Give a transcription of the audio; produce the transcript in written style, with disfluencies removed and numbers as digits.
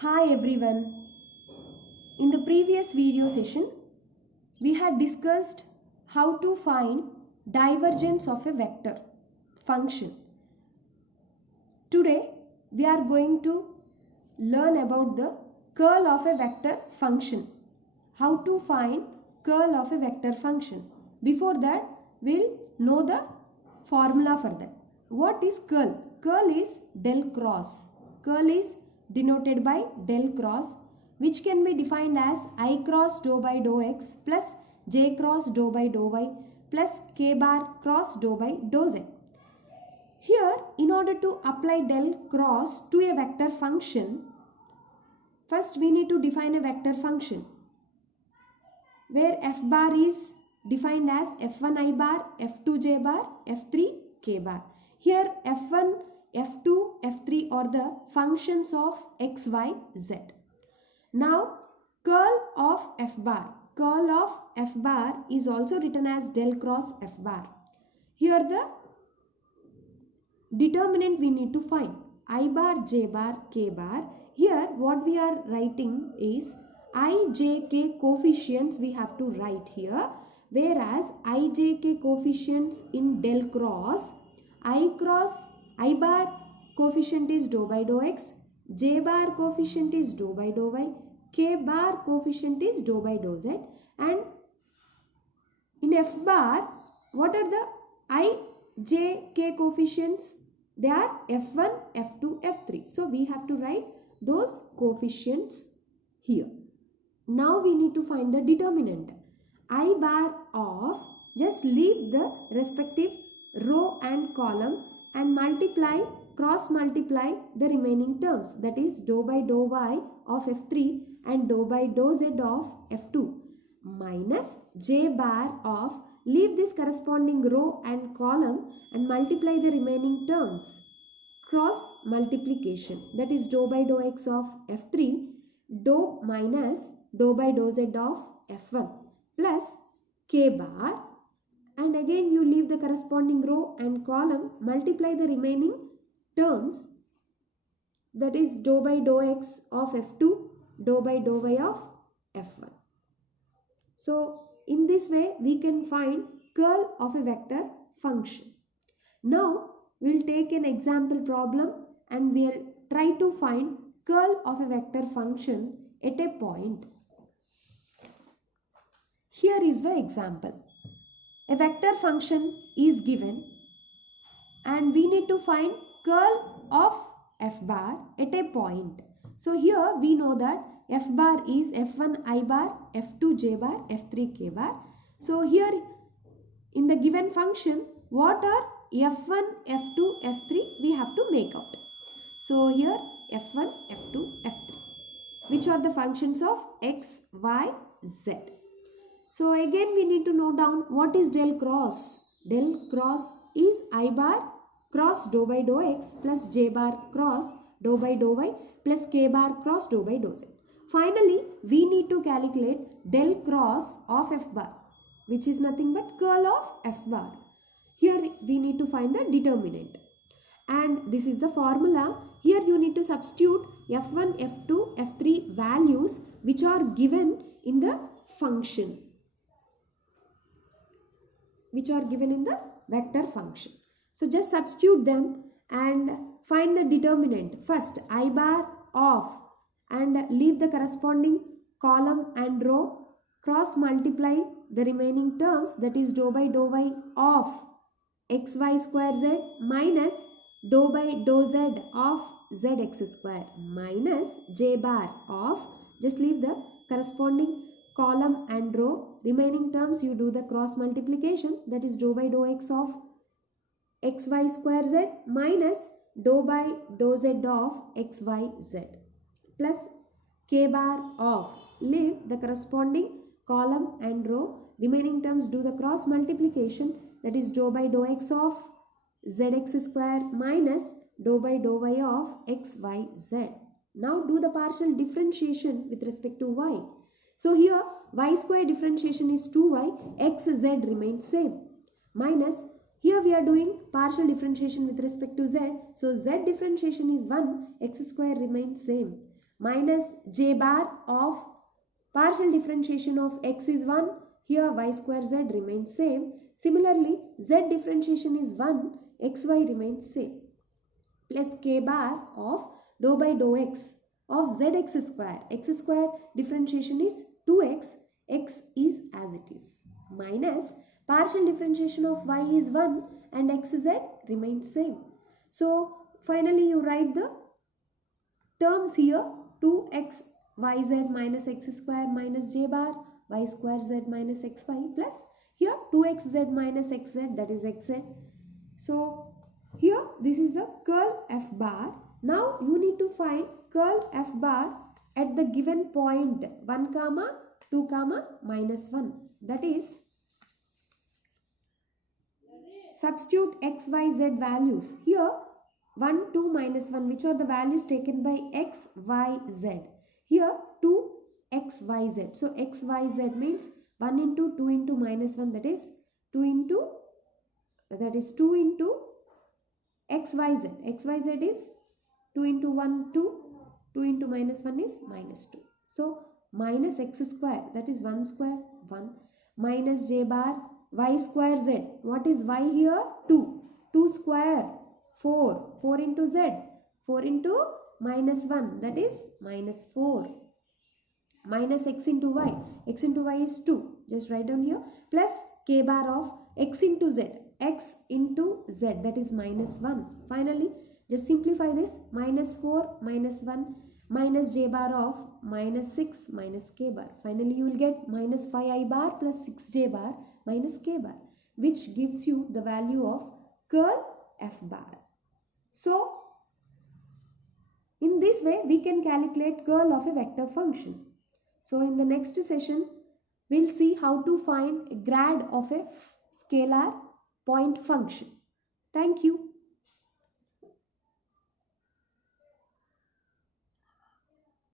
Hi everyone. In the previous video session, we had discussed how to find divergence of a vector function. Today, we are going to learn about the curl of a vector function. How to find curl of a vector function. Before that, we'll know the formula for that. What is curl? Curl is del cross. Curl is denoted by del cross, which can be defined as I cross dou by dou x plus j cross dou by dou y plus k bar cross dou by dou z. Here, in order to apply del cross to a vector function, first we need to define a vector function where f bar is defined as f1 I bar, f2 j bar, f3 k bar. Here f1, f2, f3 are the functions of x, y, z. Now curl of f bar. Curl of f bar is also written as del cross f bar. Here the determinant we need to find. I bar, j bar, k bar. Here what we are writing is I, j, k coefficients we have to write here. Whereas I, j, k coefficients in del cross, I bar coefficient is dou by dou x, j bar coefficient is dou by dou y, k bar coefficient is dou by dou z, and in f bar, what are the I, j, k coefficients? They are f1, f2, f3. So we have to write those coefficients here. Now we need to find the determinant. I bar of, just leave the respective row and column and multiply, cross multiply the remaining terms, that is dou by dou y of f3 and dou by dou z of f2 minus j bar of, leave this corresponding row and column and multiply the remaining terms, cross multiplication, that is dou by dou x of f3 dou minus dou by dou z of f1 plus k bar, and again you leave the corresponding row and column, multiply the remaining terms, that is dou by dou x of f2 dou by dou y of f1. So in this way we can find curl of a vector function. Now we'll take an example problem and we'll try to find curl of a vector function at a point. Here is the example. A vector function is given and we need to find curl of f bar at a point. So here we know that f bar is f1 I bar, f2 j bar, f3 k bar. So here in the given function, what are f1, f2, f3 we have to make out. So here f1, f2, f3, which are the functions of x, y, z. So again we need to note down what is del cross. Del cross is I bar cross dou by dou x plus j bar cross dou by dou y plus k bar cross dou by dou z. Finally, we need to calculate del cross of f bar, which is nothing but curl of f bar. Here we need to find the determinant. And this is the formula. Here you need to substitute f1, f2, f3 values which are given in the function, which are given in the vector function. So just substitute them and find the determinant. First I bar of, and leave the corresponding column and row, cross multiply the remaining terms, that is dou by dou y of xy square z minus dou by dou z of zx square minus j bar of, just leave the corresponding column and row, remaining terms you do the cross multiplication, that is dou by dou x of xy square z minus dou by dou z of xyz plus k bar of, leave the corresponding column and row, remaining terms do the cross multiplication, that is dou by dou x of zx square minus dou by dou y of xyz. Now do the partial differentiation with respect to y. So here y square differentiation is 2y, xz remains same, minus here we are doing partial differentiation with respect to z. So z differentiation is 1, x square remains same, minus j bar of partial differentiation of x is 1. Here y square z remains same. Similarly, z differentiation is 1, xy remains same. Plus k bar of dou by dou x of zx square. X square differentiation is 2x, x is as it is. Minus partial differentiation of y is 1 and xz remains same. So finally you write the terms here, 2x yz minus x square minus j bar y square z minus xy plus here 2xz minus xz, that is xz. So here this is the curl f bar. Now you need to find curl f bar at the given point 1 comma 2 comma minus 1. That is, substitute x, y, z values. Here 1, 2, minus 1, which are the values taken by x, y, z. Here 2, x, y, z. So x, y, z means 1 into 2 into minus 1, that is 2 into x, y, z. X, y, z is 2 into 1, 2. 2 into minus 1 is minus 2. So minus x square, that is 1 square, 1. Minus j bar y square z. What is y here? 2. 2 square, 4. 4 into z. 4 into minus 1, that is minus 4. Minus x into y. X into y is 2. Just write down here. Plus k bar of x into z. X into z, that is minus 1. Finally, just simplify this. Minus 4 minus 1 minus j bar of minus 6 minus k bar. Finally, you will get minus 5i bar plus 6j bar minus k bar, which gives you the value of curl f bar. So, in this way, we can calculate curl of a vector function. So, in the next session, we'll see how to find a grad of a scalar point function. Thank you.